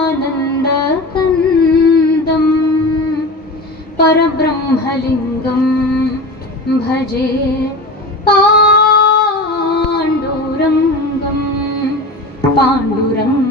आनन्दकन्दं परब्रह्मलिङ्गं भजे पाण्डुरङ्गं पाण्डुरङ्गकरो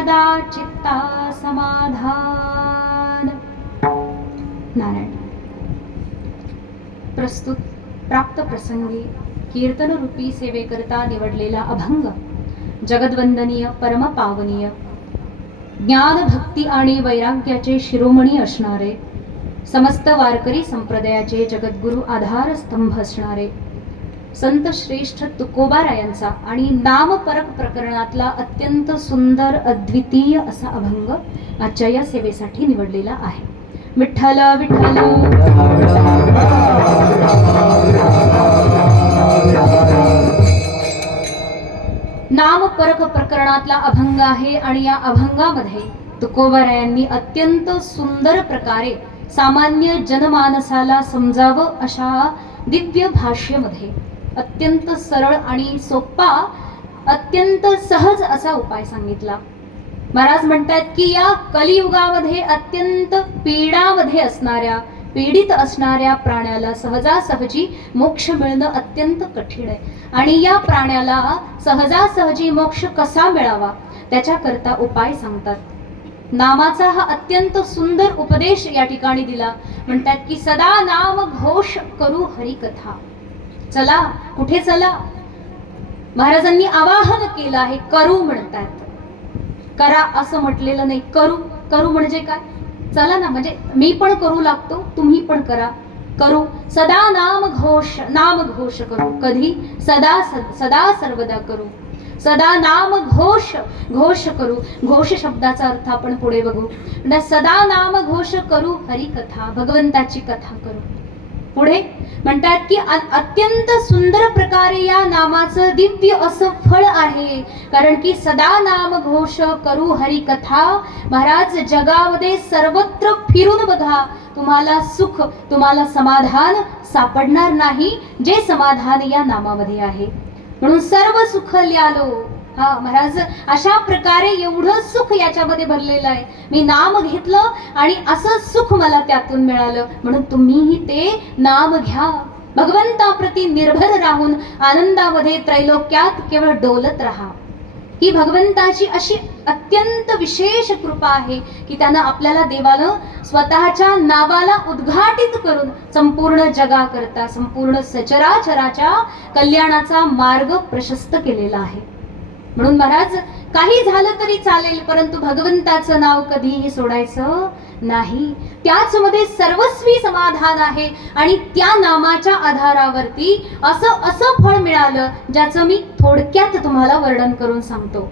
सदा चित्ता समाधान नारायण. प्रस्तुत प्राप्त प्रसंगी कीर्तन रूपी सेवेकरता निवडलेला अभंग जगद्वंदनीय परमपावनीय ज्ञान भक्ती आणि वैराग्याचे शिरोमणी असणारे समस्त वारकरी संप्रदायाचे जगद्गुरु आधारस्तंभ असणारे संत श्रेष्ठ तुकोबारायांचा आणि नामपरक प्रकरणातला अत्यंत सुंदर अद्वितीय असा अभंग आजच्या या सेवेसाठी निवडलेला आहे. विठ्ठल विठ्ठल. नामपरक प्रकरणातला अभंग आहे आणि या अभंगामध्ये तुकोबारायांनी अत्यंत सुंदर प्रकारे सामान्य जनमानसाला समजावं अशा दिव्य भाष्यमध्ये अत्यंत सरळ आणि सोपा अत्यंत सहज असा उपाय सांगितला. महाराज म्हणतात की या कलियुगामध्ये अत्यंत पीडामध्ये असणाऱ्या पीडित असणाऱ्या प्राण्याला सहजासहजी मोक्ष मिळणं अत्यंत कठीण आहे. आणि या प्राण्याला सहजासहजी मोक्ष कसा मिळावा? त्याच्याकरता उपाय सांगतात. नामाचा हा अत्यंत सुंदर उपदेश या ठिकाणी दिला. म्हणतात की सदा नाम घोष करू हरिकथा. चला कुठे चला? महाराजांनी आवाहन केलं आहे करू म्हणतात. करा असं म्हटलेलं नाही करू करू म्हणजे काय? चला ना म्हणजे मी पण करू लागतो तुम्ही पण करा. करू सदा नाम घोष नाम घोष करू. कधी? सदा सदा सर्वदा करू. सदा नाम घोष घोष करू. घोष शब्दाचा अर्थ आपण पुढे बघू. म्हणजे सदा नाम घोष करू हरिकथा भगवंताची कथा करू. पुढे म्हणतात की अत्यंत सुंदर प्रकारे या नामाचं दिव्य असं फळ आहे. कारण की सदा नाम घोष करू हरिकथा. महाराज जगामध्ये सर्वत्र फिरून बघा. तुम्हाला सुख तुम्हाला समाधान सापडणार नाही. जे समाधान या नामामध्ये आहे. म्हणून सर्व सुख ल्यालो हा महाराज अशा प्रकारे एवढं सुख याच्यामध्ये भरलेलं आहे. मी नाम घेतलं आणि असं सुख मला त्यातून मिळालं. म्हणून तुम्हीही ते नाम घ्या. भगवंताप्रती निर्भर राहून आनंदामध्ये त्रैलोक्यात केवळ डोलत राहा. ही भगवंताची अशी अत्यंत विशेष कृपा आहे की त्यानं आपल्याला देवानं स्वतःच्या नावाला उद्घाटित करून संपूर्ण जगाकरता संपूर्ण सचराचराच्या कल्याणाचा मार्ग प्रशस्त केलेला आहे. म्हणून महाराज काही झालं तरी चालेल परंतु भगवंताचं नाव कधीही सोडायचं नाही. त्याच मध्ये सर्वस्वी समाधान आहे आणि त्या नामाच्या आधारावरती असं असं फळ मिळालं ज्याचं मी थोडक्यात तुम्हाला वर्णन करून सांगतो.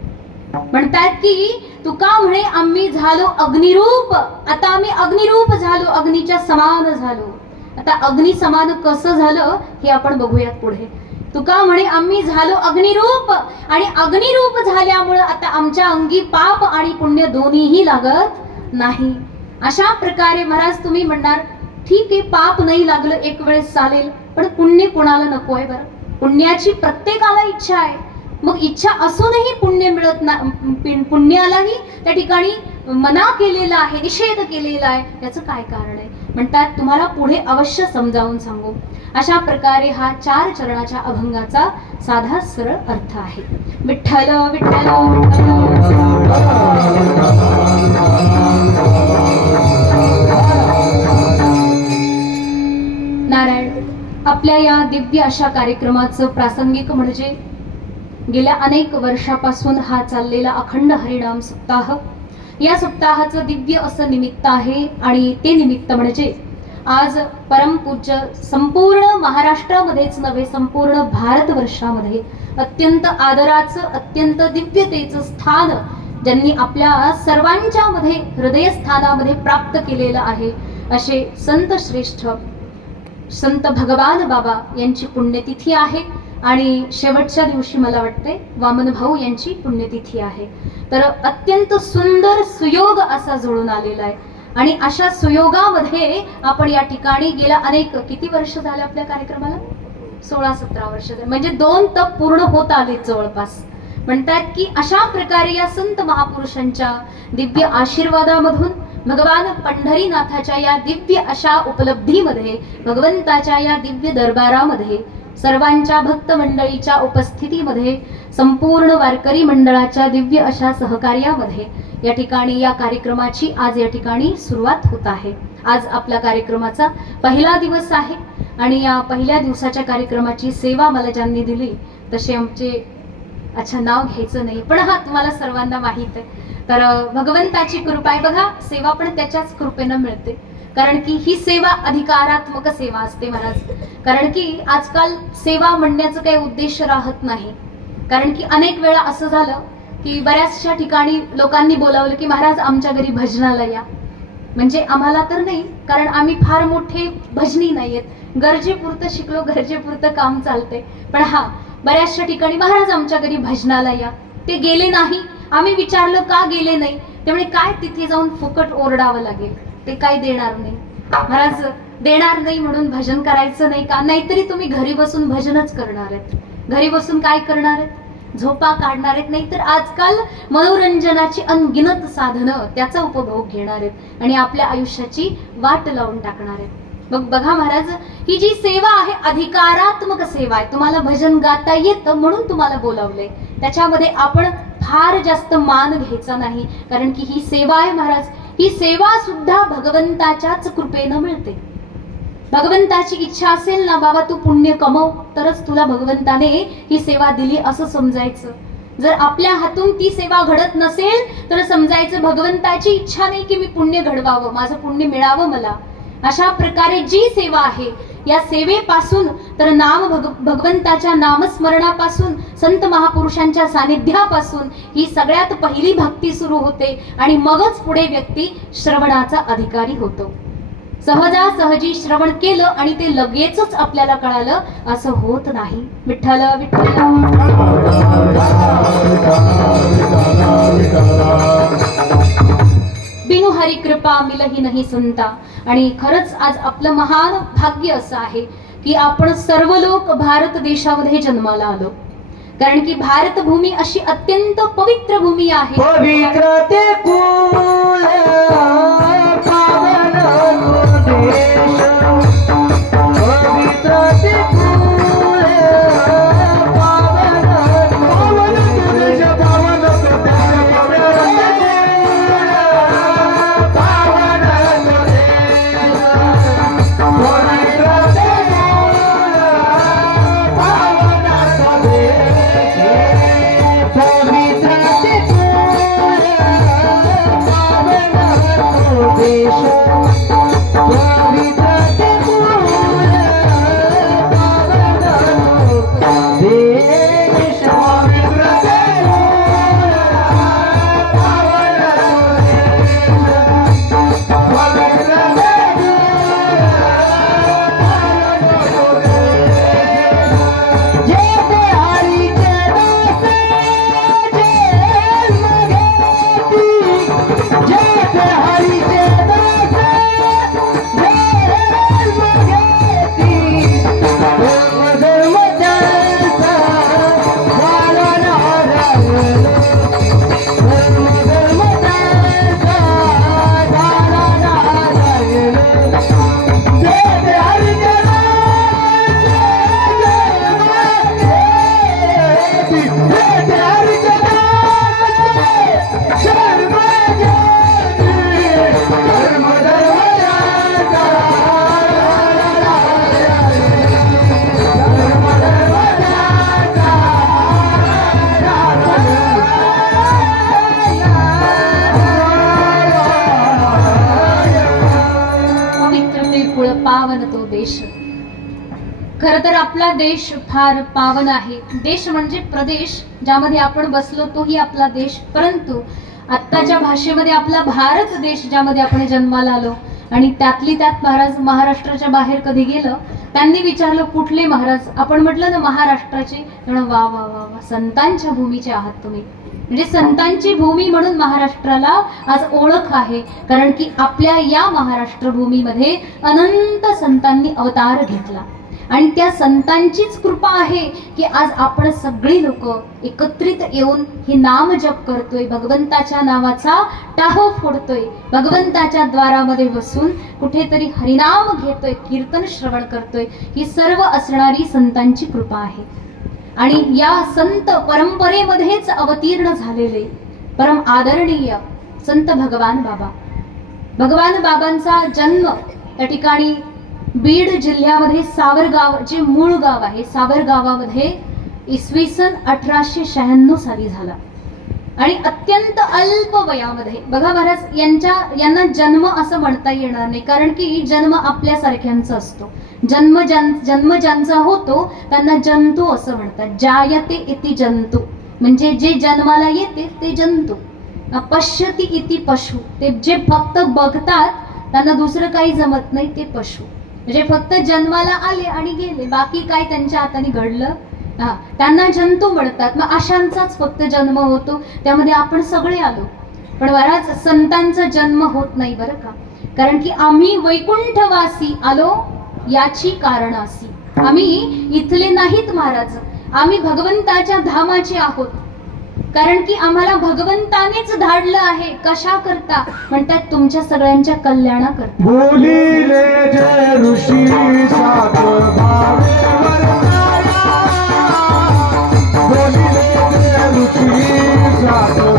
म्हणतात की तुका म्हणे आम्ही झालो अग्निरूप. आता आम्ही अग्निरूप झालो अग्नीच्या समान झालो. आता अग्नी समान कसं झालं हे आपण बघूयात पुढे. तुका म्हणे आम्ही झालो अग्निरूप. आणि अग्निरूप झाल्यामुळे आता आमच्या अंगी पाप आणि पुण्य दोन्हीही लागत नाही. अशा प्रकारे महाराज तुम्ही म्हणणार ठीक आहे पाप नाही लागलं एक वेळेस चालेल पण पुण्य कुणाला नको आहे बरं? पुण्याची प्रत्येकाला इच्छा आहे. मग इच्छा असूनही पुण्य मिळत ना पुण्यालाही त्या ठिकाणी मना केलेला आहे निषेध केलेला आहे. याचं काय कारण आहे? म्हणतात तुम्हाला पुढे अवश्य समजावून सांगू. अशा प्रकारे हा चार चरणाच्या अभंगाचा साधा सरळ अर्थ आहे. विठ्ठल विठ्ठल नारायण आपल्या या दिव्य अशा कार्यक्रमाचं प्रासंगिक म्हणजे गेल्या अनेक वर्षापासून हा चाललेला अखंड हरिणाम सप्ताह या सप्ताहाचं दिव्य असं निमित्त आहे आणि ते निमित्त म्हणजे आज परमपूज्य संपूर्ण महाराष्ट्रामध्येच नव्हे संपूर्ण भारतवर्षामध्ये अत्यंत आदराचं अत्यंत दिव्यतेचं स्थान ज्यांनी आपल्या सर्वांच्या मध्ये हृदयस्थानामध्ये प्राप्त केलेलं आहे असे संत श्रेष्ठ संत भगवान बाबा यांची पुण्यतिथी आहे. आणि शेवटच्या दिवशी मला वाटते वामन भाऊ यांची पुण्यतिथी आहे. तर अत्यंत सुंदर सुयोग असा जुळून आलेला आहे. आणि अशा सुयोगामध्ये आपण या ठिकाणी गेल्या अनेक किती वर्ष झाले आपल्या कार्यक्रमाला? सोळा सतरा वर्ष झाले. म्हणजे दोन तप पूर्ण होत आले जवळपास. म्हणतात की अशा प्रकारे या संत महापुरुषांच्या दिव्य आशीर्वादामधून भगवान पंढरीनाथाच्या या दिव्य अशा उपलब्धीमध्ये भगवंताच्या या दिव्य दरबारामध्ये सर्वांच्या भक्त मंडळीच्या उपस्थितीमध्ये संपूर्ण वारकरी मंडळाच्या दिव्य अशा सहकार्यामध्ये या ठिकाणी या कार्यक्रमाची आज या ठिकाणी सुरुवात होत आहे. आज आपल्या कार्यक्रमाचा पहिला दिवस आहे आणि या पहिल्या दिवसाच्या कार्यक्रमाची सेवा मला ज्यांनी दिली तसे आमचे अच्छा नाव घ्यायचं नाही पण हा तुम्हाला सर्वांना माहीत आहे. तर भगवंताची कृपा आहे. बघा सेवा पण त्याच्याच कृपेनं मिळते. कारण की ही सेवा अधिकारात्मक सेवा असते महाराज. कारण की आजकाल सेवा म्हणण्याचं काही उद्देश राहत नाही. कारण की अनेक वेळा असं झालं की बऱ्याचशा ठिकाणी लोकांनी बोलावलं की महाराज आमच्या घरी भजनाला या. म्हणजे आम्हाला तर नाही कारण आम्ही फार मोठे भजनी नाहीयेत. गरजेपुरतं शिकलो गरजेपुरतं काम चालते पण हा बऱ्याचशा ठिकाणी महाराज आमच्या घरी भजनाला या. ते गेले नाही. आम्ही विचारलं का गेले नाही? त्यामुळे काय तिथे जाऊन फुकट ओरडावं लागेल? ते काही देणार नाही. महाराज देणार नाही म्हणून भजन करायचं नाही का? नाहीतरी तुम्ही घरी बसून भजनच करणार आहेत. घरी बसून काय करणार आहेत? झोपा काढणार आहेत. नाहीतर आजकाल मनोरंजनाची अनगिनत साधनं त्याचा उपभोग घेणार आहेत आणि आपल्या आयुष्याची वाट लावून टाकणार आहेत. मग बघा महाराज ही जी सेवा आहे अधिकारात्मक सेवा आहे. तुम्हाला भजन गाता येतं म्हणून तुम्हाला बोलावलंय. त्याच्यामध्ये आपण फार जास्त मान घ्यायचा नाही. कारण की ही सेवा आहे महाराज ही सेवा सुद्धा भगवंताच्याच कृपेनं मिळते. भगवंताची इच्छा असेल ना बाबा तू पुण्य कमव तरच तुला भगवंताने ही सेवा दिली असं समजायचं. जर आपल्या हातून ती सेवा घडत नसेल तर समजायचं भगवंताची इच्छा नाही की मी पुण्य घडवावं माझं पुण्य मिळावं मला. अशा प्रकारे जी सेवा आहे या सेवेपासून तर नाम भग भगवंताच्या नामस्मरणापासून संत महापुरुषांच्या सानिध्यापासून ही सगळ्यात पहिली भक्ती सुरू होते आणि मगच पुढे व्यक्ती श्रवणाचा अधिकारी होतो. सहजासहजी श्रवण केलं आणि ते लगेचच आपल्याला कळालं असं होत नाही. विठ्ठल विठ्ठल. बिनु हरी कृपा मिलही नाही संता. आणि खरंच आज आपलं महान भाग्य असं आहे की आपण सर्व लोक भारत देशामध्ये जन्माला आलो. कारण की भारत भूमी अशी अत्यंत पवित्र भूमी आहे. पवित्र ते पावन देश. पवित्र ते देश फार पावन आहे. देश म्हणजे प्रदेश ज्यामध्ये आपण बसलो तोही आपला देश. परंतु आत्ताच्या भाषेमध्ये आपला भारत देश ज्यामध्ये आपण जन्माला आलो आणि त्यातली त्यात महाराज महाराष्ट्राच्या बाहेर कधी गेलं त्यांनी विचारलं कुठले महाराज? आपण म्हटलं ना महाराष्ट्राचे. वा वा वा वा संतांच्या भूमीचे आहात तुम्ही. म्हणजे संतांची भूमी म्हणून महाराष्ट्राला आज ओळख आहे. कारण की आपल्या या महाराष्ट्र भूमीमध्ये अनंत संतांनी अवतार घेतला. आणि त्या संतांचीच कृपा आहे की आज आपण सगळी लोक एकत्रित येऊन हे नाम जप करतोय. भगवंताच्या नावाचा टाहो फोडतोय. भगवंताच्या द्वारामध्ये बसून कुठेतरी हरिनाम घेतोय कीर्तन श्रवण करतोय. ही सर्व असणारी संतांची कृपा आहे. आणि या संत परंपरेमध्येच अवतीर्ण झालेले परम आदरणीय संत भगवान बाबा. भगवान बाबांचा जन्म त्या ठिकाणी बीड जिल्ह्यामध्ये सावरगाव जे मूळ गाव आहे सावरगावामध्ये इसवी सन अठराशे शहाण्णव साली झाला. आणि अत्यंत अल्प वयामध्ये बघा महाराज यांच्या यांना जन्म असं म्हणता येणार नाही कारण की जन्म आपल्यासारख्यांचा असतो. जन्म ज्यां जन्म ज्यांचा होतो त्यांना जंतू असं म्हणतात. जायते इति जंतू. म्हणजे जे जन्माला येते ते जंतू. पश्यती इति पशु. ते जे फक्त बघतात त्यांना दुसरं काही जमत नाही ते पशु. म्हणजे फक्त जन्माला आले आणि गेले बाकी काय त्यांच्या हाताने घडलं? हा त्यांना जंतू म्हणतात. मग अशांचाच फक्त जन्म होतो. त्यामध्ये आपण सगळे आलो. पण बराच संतांचा जन्म होत नाही बरं का? कारण की आम्ही वैकुंठवासी आलो याची कारण असी आम्ही इथले नाहीत महाराज. आम्ही भगवंताच्या धामाचे आहोत. कारण की आम्हाला भगवंतानेच धाडलं आहे. कशा करता? म्हणतात तुमच्या सगळ्यांच्या कल्याणा करता बोलिले जय ऋषी बोलिले जय ऋषी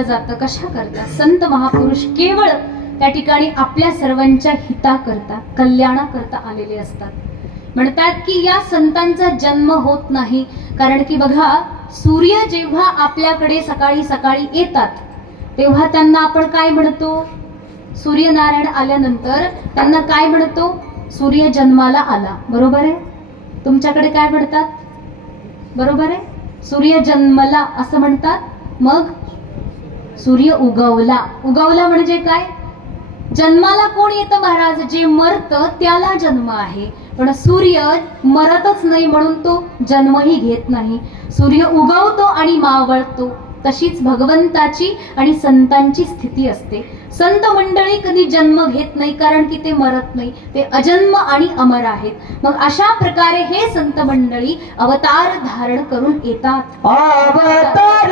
केलं जातं? कशा करता संत महापुरुष केवळ त्या ठिकाणी आपल्या सर्वांच्या हिता करता कल्याणा करता आलेले असतात. म्हणतात की या संतांचा जन्म होत नाही. कारण की बघा सूर्य जेव्हा आपल्याकडे सकाळी सकाळी येतात तेव्हा त्यांना आपण काय म्हणतो? सूर्यनारायण आल्यानंतर त्यांना काय म्हणतो? सूर्य जन्माला आला. बरोबर आहे? तुमच्याकडे काय म्हणतात? बरोबर आहे? सूर्य जन्मला असं म्हणतात. मग सूर्य उगवला. उगवला म्हणजे काय? जन्माला कोण येतं महाराज? जे मरत त्याला जन्म आहे. पण सूर्य मरतच नाही म्हणून तो जन्मही घेत नाही. सूर्य उगवतो आणि मावळतो. तशीच भगवंताची आणि संतांची स्थिती असते. संत मंडळी कधी जन्म घेत नाही कारण की ते मरत नाही. ते अजन्म आणि अमर आहेत. मग अशा प्रकारे हे संत मंडळी अवतार धारण करून येतात. अवतार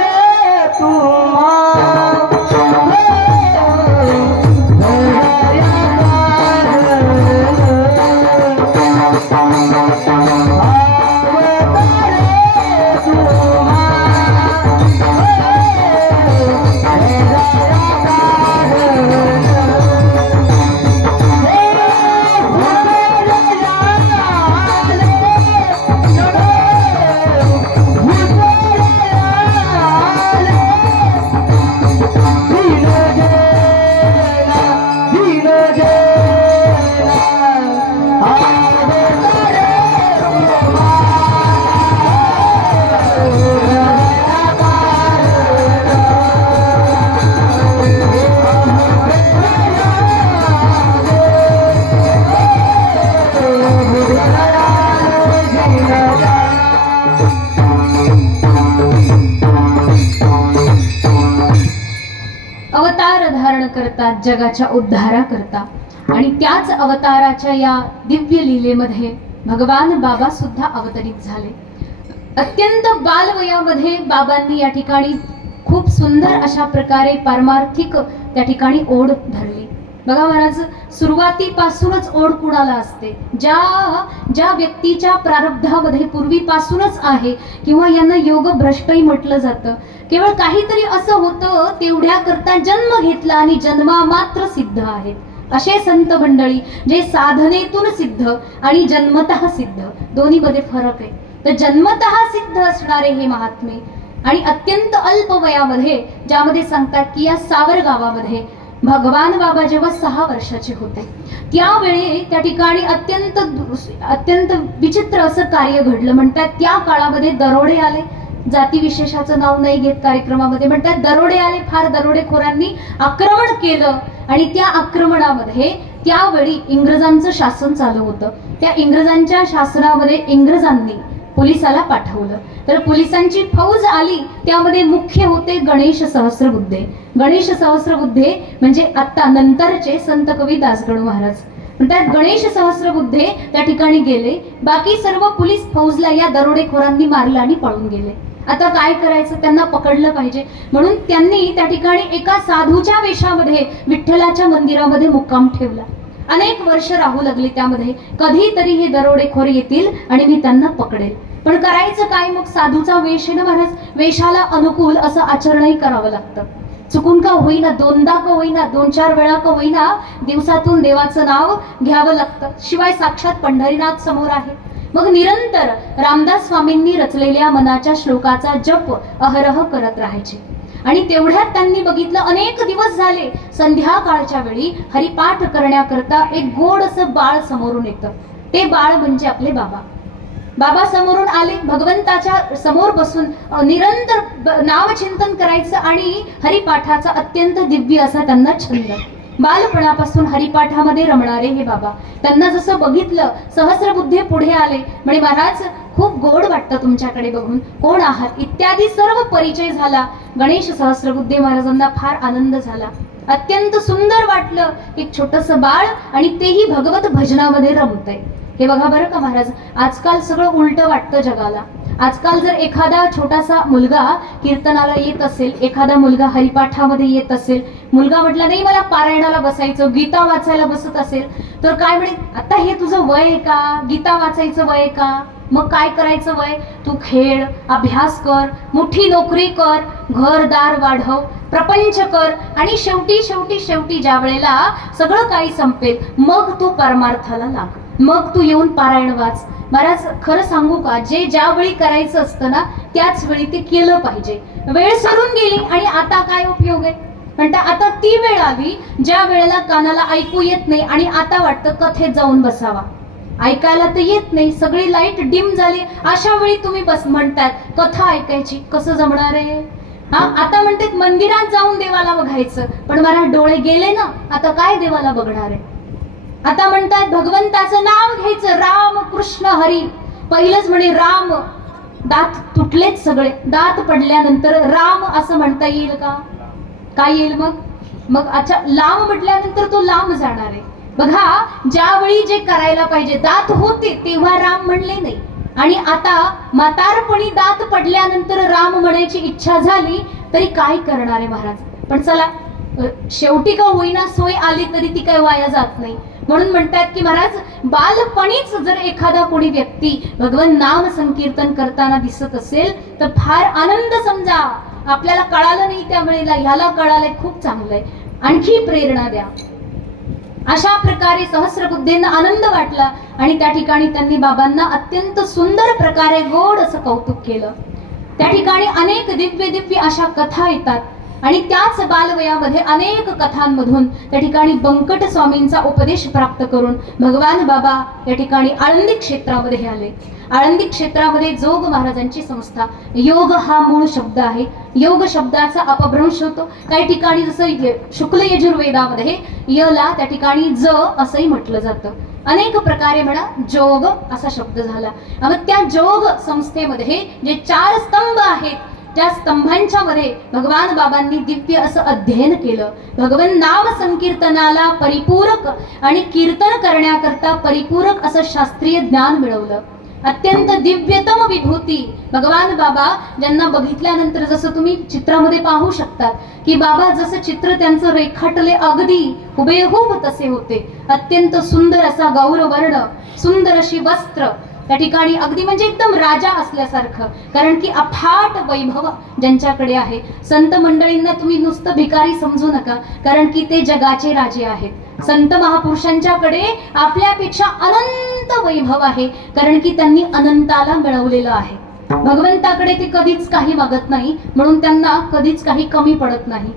जगाच्या उद्धारा करता आणि त्याच अवताराच्या या दिव्य लीलेमध्ये भगवान बाबा सुद्धा अवतरित झाले. अत्यंत बालवयामध्ये बाबांनी या ठिकाणी खूप सुंदर अशा प्रकारे पारमार्थिक त्या ठिकाणी ओढ धरली. बघा महाराज सुरुवातीपासूनच ओढ कुणाला असते? ज्या ज्या व्यक्तीच्या प्रारब्धामध्ये पूर्वीपासूनच आहे किंवा यांना योग भ्रष्टही म्हटलं जातं. केवळ काहीतरी असं होतं तेवढ्या करता जन्म घेतला आणि जन्मा मात्र सिद्ध आहेत असे संत मंडळी जे साधनेतून सिद्ध आणि जन्मतः सिद्ध दोन्हीमध्ये फरक आहे. तर जन्मतः सिद्ध असणारे हे महात्मे आणि अत्यंत अल्प वयामध्ये ज्यामध्ये सांगतात की या सावर गावामध्ये भगवान बाबा जेव्हा सहा वर्षाचे होते त्यावेळी त्या ठिकाणी अत्यंत अत्यंत विचित्र असं कार्य घडलं. म्हणतात त्या काळामध्ये दरोडे आले. जातीविशेषाचं नाव नाही घेत कार्यक्रमामध्ये. म्हणतात दरोडे आले फार दरोडेखोरांनी आक्रमण केलं. आणि त्या आक्रमणामध्ये त्यावेळी इंग्रजांचं शासन चालू होतं. त्या इंग्रजांच्या शासनामध्ये इंग्रजांनी पोलिसाला पाठवलं. तर पोलिसांची फौज आली त्यामध्ये मुख्य होते गणेश सहस्रबुद्धे. गणेश सहस्रबुद्धे म्हणजे आता नंतरचे संत कवी दासगणू महाराज. म्हणतात गणेश सहस्रबुद्धे त्या ठिकाणी गेले. बाकी सर्व पोलीस फौजला या दरोडेखोरांनी मारलं आणि पळून गेले. आता काय करायचं? त्यांना पकडलं पाहिजे. म्हणून त्यांनी त्या ठिकाणी एका साधूच्या वेशामध्ये विठ्ठलाच्या मंदिरामध्ये मुक्काम ठेवला. अनेक वर्ष राहू लागली त्यामध्ये. कधीतरी हे दरोडेखोर येतील आणि मी त्यांना पकडेल. पण करायचं काय मग? साधूचा वेश आहे ना महाराज? वेशाला अनुकूल असं आचरणही करावं लागतं. चुकून का होईना दोनदा का होईना दोन चार वेळा का होईना दिवसातून देवाचं नाव घ्यावं लागतं. शिवाय साक्षात पंढरीनाथ समोर आहे. मग निरंतर रामदास स्वामींनी रचलेल्या मनाच्या श्लोकाचा जप अहरह करत राहायचे. आणि तेवढ्यात त्यांनी बघितलं अनेक दिवस झाले. संध्याकाळच्या वेळी हरिपाठ करण्याकरता एक गोड असं बाळ समोरून येतं. ते बाळ म्हणजे आपले बाबा. बाबा समोरून आले भगवंताच्या समोर बसून निरंतर ब- नामचिंतन करायचं आणि हरिपाठाचा अत्यंत दिव्य असा त्यांना छंद. बालपणापासून हरिपाठामध्ये रमणारे हे बाबा. त्यांना जसं बघितलं सहस्रबुद्धे पुढे आले. म्हणजे महाराज खूप गोड वाटतं तुमच्याकडे बघून. कोण आहात? इत्यादी सर्व परिचय झाला. गणेश सहस्रबुद्धे महाराजांना फार आनंद झाला. अत्यंत सुंदर वाटलं एक छोटस बाळ आणि तेही भगवत भजनामध्ये रमतंय. हे बघा बरं का महाराज आजकाल सगळं उलट वाटतं जगाला. आजकाल जर एखादा छोटासा मुलगा कीर्तनाला येत असेल एखादा मुलगा हरिपाठामध्ये येत असेल मुलगा म्हटला नाही मला पारायणाला बसायचं गीता वाचायला बसत असेल. तर काय म्हणे आता हे तुझं वय आहे का? गीता वाचायचं वय आहे का? मग काय करायचं वय? तू खेळ अभ्यास कर मोठी नोकरी कर घरदार वाढव प्रपंच कर. आणि शेवटी शेवटी शेवटी ज्या वेळेला सगळं काही संपेल मग तू परमार्थाला लाग. मग तू येऊन पारायण वाच. महाराज खरं सांगू का? जे ज्यावेळी करायचं असतं ना त्याच वेळी ते केलं पाहिजे. वेळ सरून गेली आणि आता काय उपयोग आहे? म्हणता आता ती वेळ आली ज्या वेळेला कानाला ऐकू येत नाही आणि आता वाटतं कथेत जाऊन बसावा. ऐकायला तर येत नाही सगळी लाइट डिम झाली अशा वेळी तुम्ही बस म्हणतात कथा ऐकायची कसं जमणार आहे? हा आता म्हणतात मंदिरात जाऊन देवाला बघायचं. पण मला डोळे गेले ना आता काय देवाला बघणार आहे? आता म्हणतात भगवंताचं नाव घ्यायचं राम कृष्ण हरी. पहिलंच म्हणे राम दात तुटलेच सगळे. दात पडल्यानंतर राम असं म्हणता येईल का? काय येईल मग? मग अच्छा लांब म्हटल्यानंतर तो लांब जाणार आहे. बघा ज्यावेळी जे करायला पाहिजे दात होते तेव्हा राम म्हणले नाही. आणि आता म्हातारपणी दात पडल्यानंतर राम म्हणायची इच्छा झाली तरी काय करणार आहे महाराज? पण चला शेवटी का होईना सोय आली तरी ती काय वाया जात नाही. म्हणून म्हणतात की महाराज बालपणीच जर एखादा कोणी व्यक्ती भगवन नाम संकीर्तन करताना दिसत असेल तर फार आनंद समजा. आपल्याला कळालं नाही त्या वेळेला ह्याला कळालंय खूप चांगलंय. आणखी प्रेरणा द्या. अशा प्रकारे सहस्रबुद्धींना आनंद वाटला आणि त्या ठिकाणी त्यांनी बाबांना अत्यंत सुंदर प्रकारे गोड असं कौतुक केलं. त्या ठिकाणी अनेक दिव्य दिव्य अशा कथा येतात. आणि त्याच बालवयामध्ये अनेक कथांमधून त्या ठिकाणी बंकट स्वामींचा उपदेश प्राप्त करून भगवान बाबा या ठिकाणी आळंदी क्षेत्रामध्ये आले. आळंदी क्षेत्रामध्ये जोग महाराजांची संस्था. योग हा मूळ शब्द आहे. योग शब्दाचा अपभ्रंश होतो. काही ठिकाणी जसं शुक्ल यजुर्वेदामध्ये यला त्या ठिकाणी ज असंही म्हटलं जातं. अनेक प्रकारे म्हणा जोग असा शब्द झाला. मग त्या जोग संस्थेमध्ये जे चार स्तंभ आहेत त्या स्तंभांच्या मध्ये भगवान बाबांनी दिव्य असं अध्ययन केलं. भगवन नाम संकीर्तनाला परिपूरक आणि कीर्तन करण्याकरता परिपूरक असं शास्त्रीय ज्ञान मिळवलं. अत्यंत दिव्यतम विभूती भगवान बाबा ज्यांना बघितल्यानंतर जसं तुम्ही चित्रामध्ये पाहू शकतात की बाबा जसं चित्र त्यांचं रेखाटले अगदी हुबेहूब तसे होते. अत्यंत सुंदर असा गौरवर्ण सुंदर अशी वस्त्र त्या ठिकाणी अगदी म्हणजे एकदम राजा असल्यासारखं. कारण की अफाट वैभव ज्यांच्याकडे आहे. संत मंडळींना तुम्ही नुसतं भिकारी समजू नका. कारण की ते जगाचे राजे आहेत. संत महापुरुषांच्याकडे आपल्यापेक्षा अनंत वैभव आहे. कारण की त्यांनी अनंताला मिळवलेलं आहे. भगवंताकडे ते कधीच काही मागत नाही. म्हणून त्यांना कधीच काही कमी पडत नाही.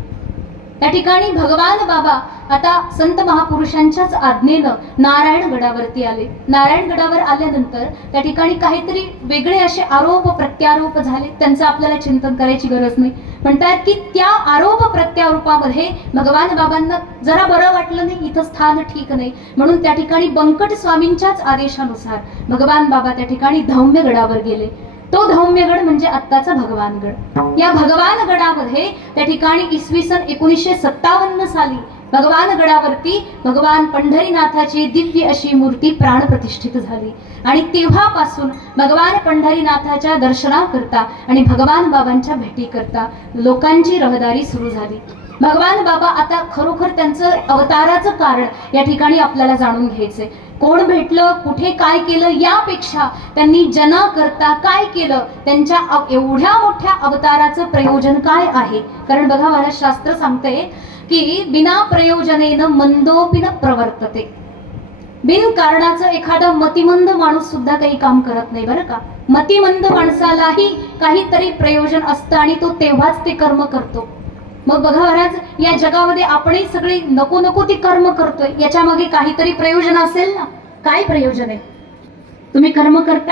त्या ठिकाणी भगवान बाबा आता संत महापुरुषांच्याच आज्ञेनं नारायण गडावरती आले. नारायण गडावर आल्यानंतर त्या ठिकाणी काहीतरी वेगळे असे आरोप प्रत्यारोप झाले. त्यांचं आपल्याला चिंतन करायची गरज नाही. म्हणतात की त्या आरोप प्रत्यारोपामध्ये भगवान बाबांना जरा बरं वाटलं नाही इथं स्थान ठीक नाही. म्हणून त्या ठिकाणी बंकट स्वामींच्याच आदेशानुसार भगवान बाबा त्या ठिकाणी धौम्य गडावर गेले. तो धौम्यगड म्हणजे आत्ताचा भगवानगड या भगवानगडामध्ये त्या ठिकाणी इसवी सन एकोणीसशे सत्तावन्न साली भगवान गडावरती भगवान पंढरीनाथाची दिव्य अशी मूर्ती प्राणप्रतिष्ठित झाली. आणि तेव्हापासून भगवान पंढरीनाथाच्या दर्शनाकरता आणि भगवान बाबांच्या भेटी करता लोकांची रहदारी सुरू झाली. भगवान बाबा आता खरोखर त्यांचं अवताराचं कारण या ठिकाणी आपल्याला जाणून घ्यायचंय. कोण भेटलं कुठे काय केलं यापेक्षा त्यांनी जना करता काय केलं त्यांच्या एवढ्या मोठ्या अवताराचं प्रयोजन काय आहे? कारण बघा मला शास्त्र सांगते की बिना प्रयोजनेनं मंदोपिन प्रवर्तते. बिन कारणाचं एखादा मतिमंद माणूस सुद्धा काही काम करत नाही बरं का? मतिमंद माणसालाही काहीतरी प्रयोजन असतं आणि तो तेव्हाच ते कर्म करतो. मग बघा महाराज या जगामध्ये आपणही सगळे नको नको ती कर्म करतोय. याच्या मागे काहीतरी प्रयोजन असेल ना? काय प्रयोजन आहे? तुम्ही कर्म करताय?